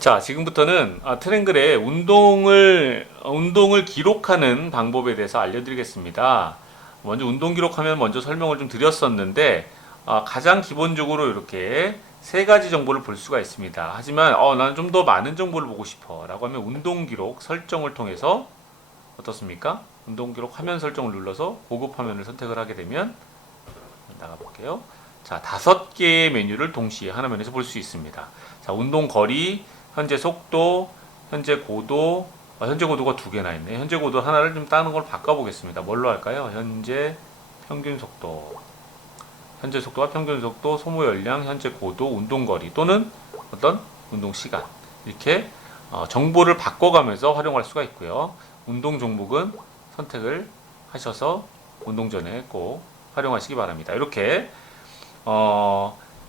자, 지금부터는 트랭글의 운동을 기록하는 방법에 대해서 알려드리겠습니다. 먼저 운동 기록하면 먼저 설명을 좀 드렸었는데, 가장 기본적으로 이렇게 세 가지 정보를 볼 수가 있습니다. 하지만 나는 좀 더 많은 정보를 보고 싶어 라고 하면 운동 기록 설정을 통해서 어떻습니까? 운동 기록 화면 설정을 눌러서 고급 화면을 선택을 하게 되면 나가볼게요. 자, 5개의 메뉴를 동시에 하나면에서 볼 수 있습니다. 자, 운동 거리, 현재 속도, 현재 고도, 현재 고도가 2개나 있네. 현재 고도 하나를 좀 다른 걸 바꿔보겠습니다. 뭘로 할까요? 현재 평균 속도, 현재 속도와 평균 속도, 소모 열량, 현재 고도, 운동 거리 또는 어떤 운동 시간 이렇게 정보를 바꿔가면서 활용할 수가 있고요. 운동 종목은 선택을 하셔서 운동 전에 꼭 활용하시기 바랍니다. 이렇게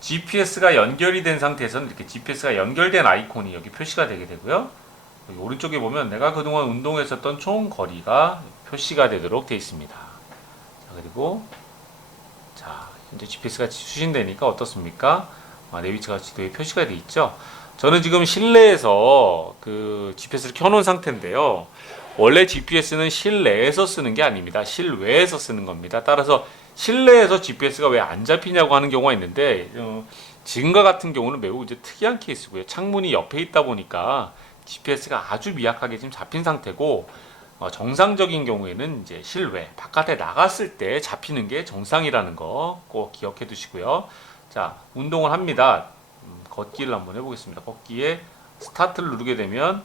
GPS가 연결이 된 상태에서는 이렇게 GPS가 연결된 아이콘이 여기 표시가 되게 되고요. 여기 오른쪽에 보면 내가 그동안 운동했었던 총 거리가 표시가 되도록 되어 있습니다. 자, 그리고 자, 현재 GPS가 수신되니까 어떻습니까? 내 위치가 지도에 표시가 되어 있죠. 저는 지금 실내에서 그 GPS를 켜놓은 상태인데요. 원래 GPS는 실내에서 쓰는 게 아닙니다. 실외에서 쓰는 겁니다. 따라서 실내에서 GPS가 왜 안 잡히냐고 하는 경우가 있는데, 지금과 같은 경우는 매우 이제 특이한 케이스고요. 창문이 옆에 있다 보니까 GPS가 아주 미약하게 지금 잡힌 상태고, 정상적인 경우에는 이제 실외, 바깥에 나갔을 때 잡히는 게 정상이라는 거 꼭 기억해 두시고요. 자, 운동을 합니다. 걷기를 한번 해보겠습니다. 걷기에 스타트를 누르게 되면,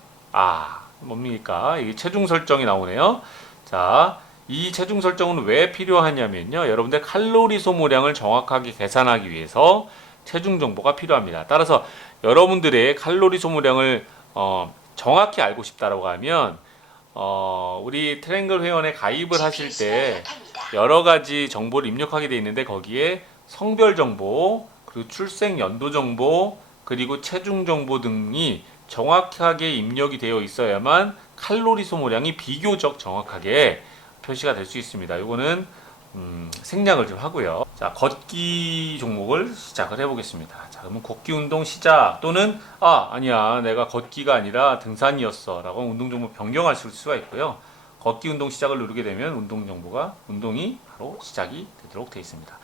뭡니까? 이게 체중 설정이 나오네요. 자, 이 체중 설정은 왜 필요하냐면요. 여러분들 칼로리 소모량을 정확하게 계산하기 위해서 체중 정보가 필요합니다. 따라서 여러분들의 칼로리 소모량을 정확히 알고 싶다라고 하면 우리 트랭글 회원에 가입을 하실 때 여러 가지 정보를 입력하게 되어 있는데 거기에 성별 정보, 그리고 출생 연도 정보, 그리고 체중 정보 등이 정확하게 입력이 되어 있어야만 칼로리 소모량이 비교적 정확하게 표시가 될 수 있습니다. 요거는 생략을 좀 하고요. 자, 걷기 종목을 시작을 해보겠습니다. 자, 그러면 걷기 운동 시작 또는 아니야 내가 걷기가 아니라 등산이었어 라고 운동 정보 변경하실 수가 있고요. 걷기 운동 시작을 누르게 되면 운동이 바로 시작이 되도록 되어 있습니다.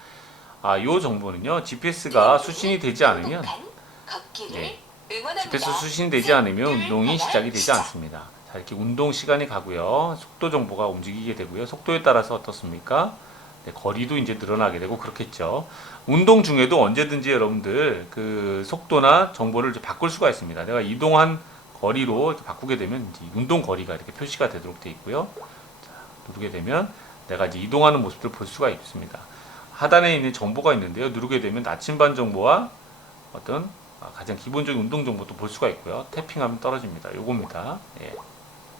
요 정보는요 GPS가 수신이 되지 않으면 GPS 수신이 되지 않으면 운동이 시작이 되지 않습니다. 자, 이렇게 운동 시간이 가고요. 속도 정보가 움직이게 되고요. 속도에 따라서 어떻습니까? 거리도 이제 늘어나게 되고 그렇겠죠. 운동 중에도 언제든지 여러분들 그 속도나 정보를 이제 바꿀 수가 있습니다. 내가 이동한 거리로 이렇게 바꾸게 되면 이제 운동 거리가 이렇게 표시가 되도록 되어 있고요. 자, 누르게 되면 내가 이제 이동하는 모습을 볼 수가 있습니다. 하단에 있는 정보가 있는데요. 누르게 되면 나침반 정보와 어떤 가장 기본적인 운동 정보도 볼 수가 있고요. 태핑하면 떨어집니다. 요겁니다. 예.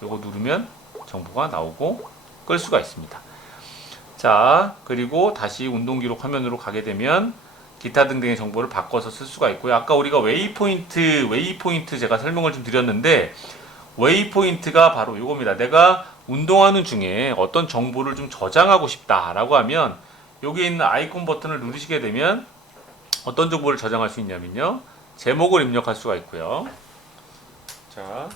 요거 누르면 정보가 나오고 끌 수가 있습니다. 자, 그리고 다시 운동 기록 화면으로 가게 되면 기타 등등의 정보를 바꿔서 쓸 수가 있고요. 아까 우리가 웨이포인트 제가 설명을 좀 드렸는데 웨이포인트가 바로 요겁니다. 내가 운동하는 중에 어떤 정보를 좀 저장하고 싶다라고 하면 여기 있는 아이콘 버튼을 누르시게 되면 어떤 정보를 저장할 수 있냐면요. 제목을 입력할 수가 있고요. 자,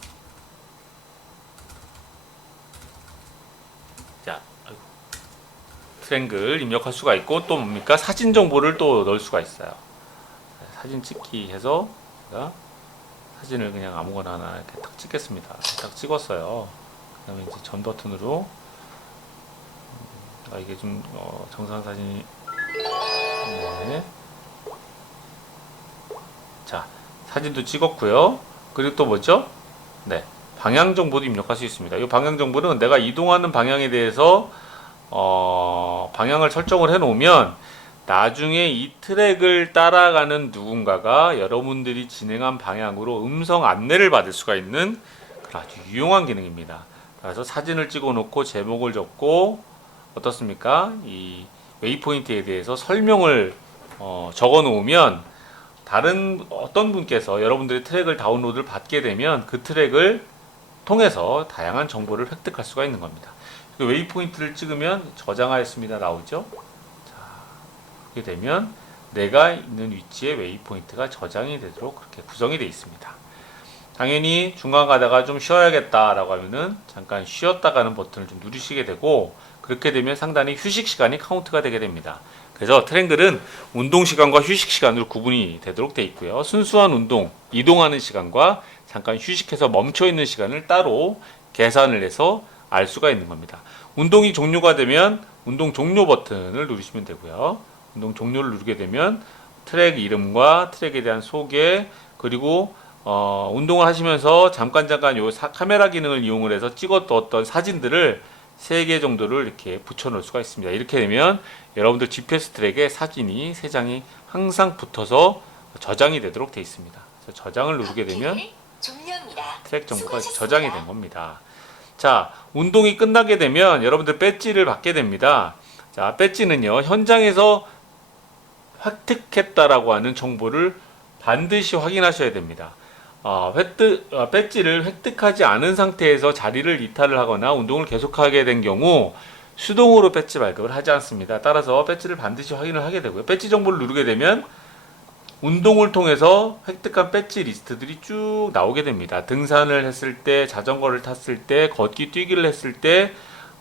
트랭글 입력할 수가 있고 또 뭡니까? 사진 정보를 또 넣을 수가 있어요. 사진 찍기 해서 제가 사진을 그냥 아무거나 하나 이렇게 딱 찍겠습니다. 딱 찍었어요. 그 다음에 이제 전 버튼으로 이게 좀 정상 사진이 네. 자, 사진도 찍었고요. 그리고 또 뭐죠? 네, 방향 정보도 입력할 수 있습니다. 이 방향 정보는 내가 이동하는 방향에 대해서 방향을 설정을 해 놓으면 나중에 이 트랙을 따라가는 누군가가 여러분들이 진행한 방향으로 음성 안내를 받을 수가 있는 아주 유용한 기능입니다. 그래서 사진을 찍어 놓고 제목을 적고 어떻습니까? 이 웨이포인트에 대해서 설명을 적어 놓으면 다른 어떤 분께서 여러분들의 트랙을 다운로드를 받게 되면 그 트랙을 통해서 다양한 정보를 획득할 수가 있는 겁니다. 웨이포인트를 찍으면 저장하였습니다 나오죠. 자, 그렇게 되면 내가 있는 위치에 웨이포인트가 저장이 되도록 그렇게 구성이 되어 있습니다. 당연히 중간 가다가 좀 쉬어야겠다라고 하면은 잠깐 쉬었다 가는 버튼을 좀 누르시게 되고, 그렇게 되면 상단에 휴식 시간이 카운트가 되게 됩니다. 그래서 트랭글은 운동 시간과 휴식 시간으로 구분이 되도록 되어 있고요. 순수한 운동, 이동하는 시간과 잠깐 휴식해서 멈춰 있는 시간을 따로 계산을 해서 알 수가 있는 겁니다. 운동이 종료가 되면 운동 종료 버튼을 누르시면 되고요. 운동 종료를 누르게 되면 트랙 이름과 트랙에 대한 소개, 그리고 운동을 하시면서 잠깐 요 카메라 기능을 이용을 해서 찍었던 사진들을 3개 정도를 이렇게 붙여 놓을 수가 있습니다. 이렇게 되면 여러분들 GPS 트랙에 사진이 3장이 항상 붙어서 저장이 되도록 되어 있습니다. 그래서 저장을 누르게 되면 트랙 정보가 저장이 된 겁니다. 자, 운동이 끝나게 되면 여러분들 배지를 받게 됩니다. 자, 배지는요, 현장에서 획득했다라고 하는 정보를 반드시 확인하셔야 됩니다. 배지를 획득하지 않은 상태에서 자리를 이탈을 하거나 운동을 계속하게 된 경우 수동으로 배지 발급을 하지 않습니다. 따라서 배지를 반드시 확인을 하게 되고요. 배지 정보를 누르게 되면 운동을 통해서 획득한 배지 리스트들이 쭉 나오게 됩니다. 등산을 했을 때, 자전거를 탔을 때, 걷기 뛰기를 했을 때,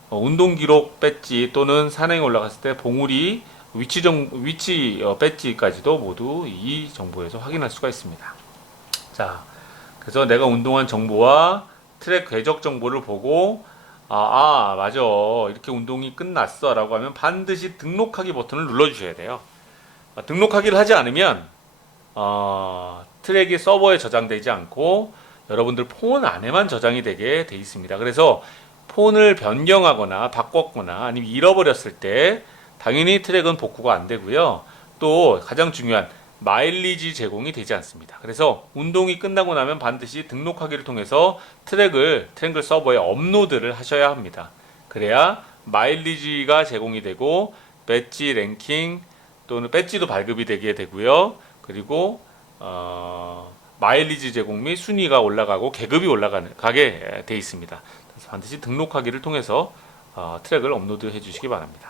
운동 기록 배지 또는 산행에 올라갔을 때 봉우리 위치 배지까지도 모두 이 정보에서 확인할 수가 있습니다. 자, 그래서 내가 운동한 정보와 트랙 궤적 정보를 보고 맞아, 이렇게 운동이 끝났어 라고 하면 반드시 등록하기 버튼을 눌러주셔야 돼요. 등록하기를 하지 않으면 트랙이 서버에 저장되지 않고 여러분들 폰 안에만 저장이 되게 돼 있습니다. 그래서 폰을 변경하거나 바꿨거나 아니면 잃어버렸을 때 당연히 트랙은 복구가 안 되고요. 또 가장 중요한 마일리지 제공이 되지 않습니다. 그래서 운동이 끝나고 나면 반드시 등록하기를 통해서 트랙을 트랭글 서버에 업로드를 하셔야 합니다. 그래야 마일리지가 제공이 되고 배지 랭킹 또는 배지도 발급이 되게 되고요. 그리고 마일리지 제공 및 순위가 올라가고 계급이 올라가게 돼 있습니다. 그래서 반드시 등록하기를 통해서 트랙을 업로드 해 주시기 바랍니다.